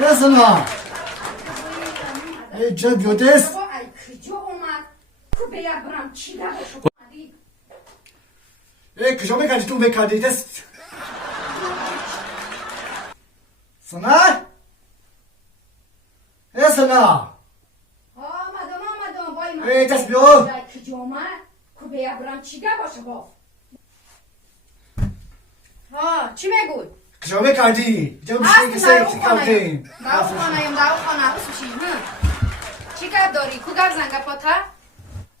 Nesana? Ey Cedyotes? Ay kıcı olmaz. Kubeye bırak çiğdem. Ey kıcı kaç tu be kadides? Sana? Ey sana? Madam vay madam. Ey tesbiyo? Ay kıcı olmaz. Kubeye bırak çiğdem başı baf. Ha, çi میگوی؟ Kıcı kadi. Canım şey kısa kaldın. داو خانم سوشی چی گپ داری؟ کو گپ زنگ پاتا؟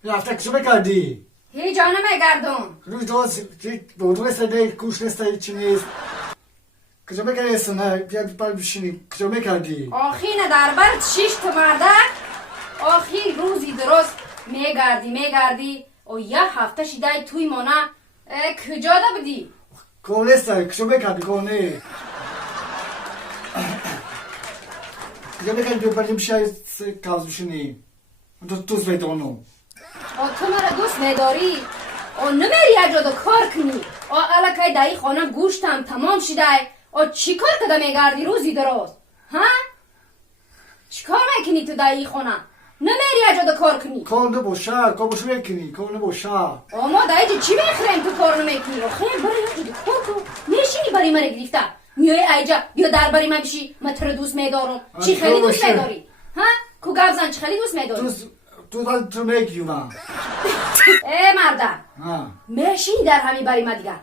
Rafta kıcı kadi. هی جانم گردون Kıcı dost doğru mesele kuş nesta içiniz. Kıcı kadi sana bir şey kıcı kadi. آخی در بر شش تا مردک آخی روزی درست میگردی و یه هفته شیده توی مانا کجا ده بودی؟ Konesta kıcı kadi kone. Kıcı kadi bir şey kazmışını. Tuz ve donu. و تو مرا دوست نداری؟ و نمیری اجاد کار کنی و الکی دایی خانم گوشتم تمام شده و چی کار کده میگردی روزی درست؟ ها؟ چی کار میکنی تو دایی خانم؟ نمیری اجاد کار کنی Konu boşa, komşu bekini, konu boşa. اما دایی چی میخریم تو کار نمیکنی؟ خیلی برای اجاد کار کن نشینی برای من گرفته میای ایجا بیا در برای من بشی من تو رو دوست میدارم چی خیلی دوست میداری؟ ها؟ کو گفزن چی خیلی دوست میداری؟ Tu da tu megiuna. ای مردم Ha. میشینی در همین برای من دیگر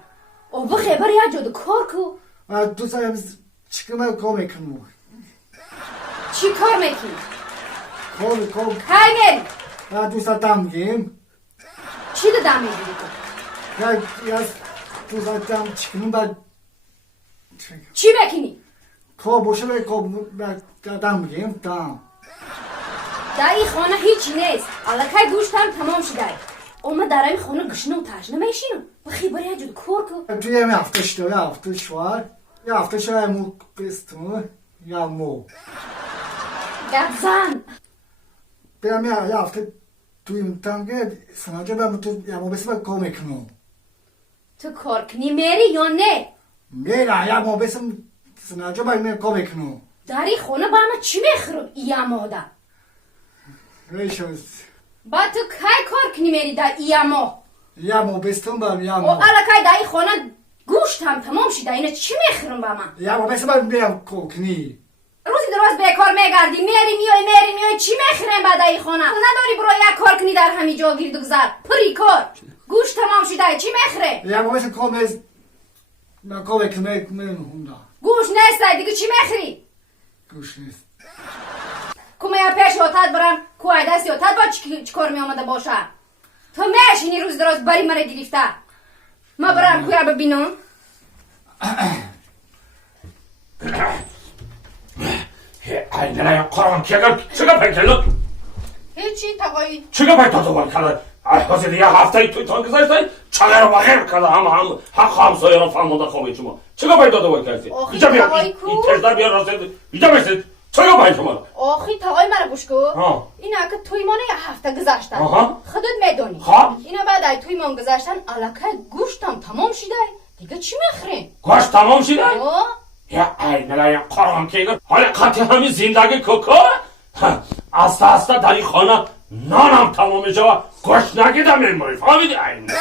او بخیر برای اجاد کار کن Tu sayımız çıkma komikinu. چی کار میکنی؟ Kom. های میری Ha tu sa tam gim. چی دادم میگیری تو؟ Ya tu sa tam çıkma da. چی میکنی؟ Ko boşa ve ko tam gim tam. در این خانه هیچی نیست الکی گوشتم تمام شده اما در این خانه گشنه و تشنه میشینم بخیر برای اجاد کار کن Tu yeme hafta işte ya hafta şu var. Ya hafta şu ay mu pistu ya mu. گپ زن Benim ya hafta tu imtam gel sana ben tu ya mu besme komikinu. تو کار کنی میری یا نه؟ Mera ya mu besme sana ben komikinu. در این خانه با من چی میخورم ای ماده Reşos. با تو کی کار کنی میری در ای ما Ya mu bestum ben ya و mu. الکی در این خانه گوشتم تمام شده اینه چی میخورم با من؟ Ya mu besme ben kokni. روزی درست بیکار میگردی میری میای چی میخورم بعد این خانه نداری برو یک کار کنی در همین جا گیر گذر پری کار گوش تمام شده چی میخوره Ya mu besme komez. Ben komikmek men hunda. گوش نیست دیگه چی میخوری Kuşnis. کمه پیش آتد برم کوه دستی آتد با چی کار می آمده باشه تو میشینی روز درست بری مرا گرفته ما برم کوه ببینم ای نه قرآن که اگر چگه پیکلو هیچی تقایی چگه پیتا دوال کرده احباز دیگه هفته توی تان گذاشته چگه رو بغیر کرده هم حق همسایه رو فهمونده خوابی شما چگه پیتا دوال کرده آخی اینجا بیا تقایی کو؟ این تجدر بیا راسته اینجا بشید چگه پیتا شما آخی تقای مرا گوش کن ها. اینا که توی مانه یه هفته گذاشتن آها. خودت میدونی خب. اینا بعد ای توی مان گذاشتن الکه گوشتم تمام شده دیگه چی میخوریم گوشت تمام شده آه یا ای نه قرآن که اگر حالا قطع همین زندگی کوکو آستا آستا در این خانه نانم تمام میشه و گوشت نگیدم میمونی فهمیدی ای نه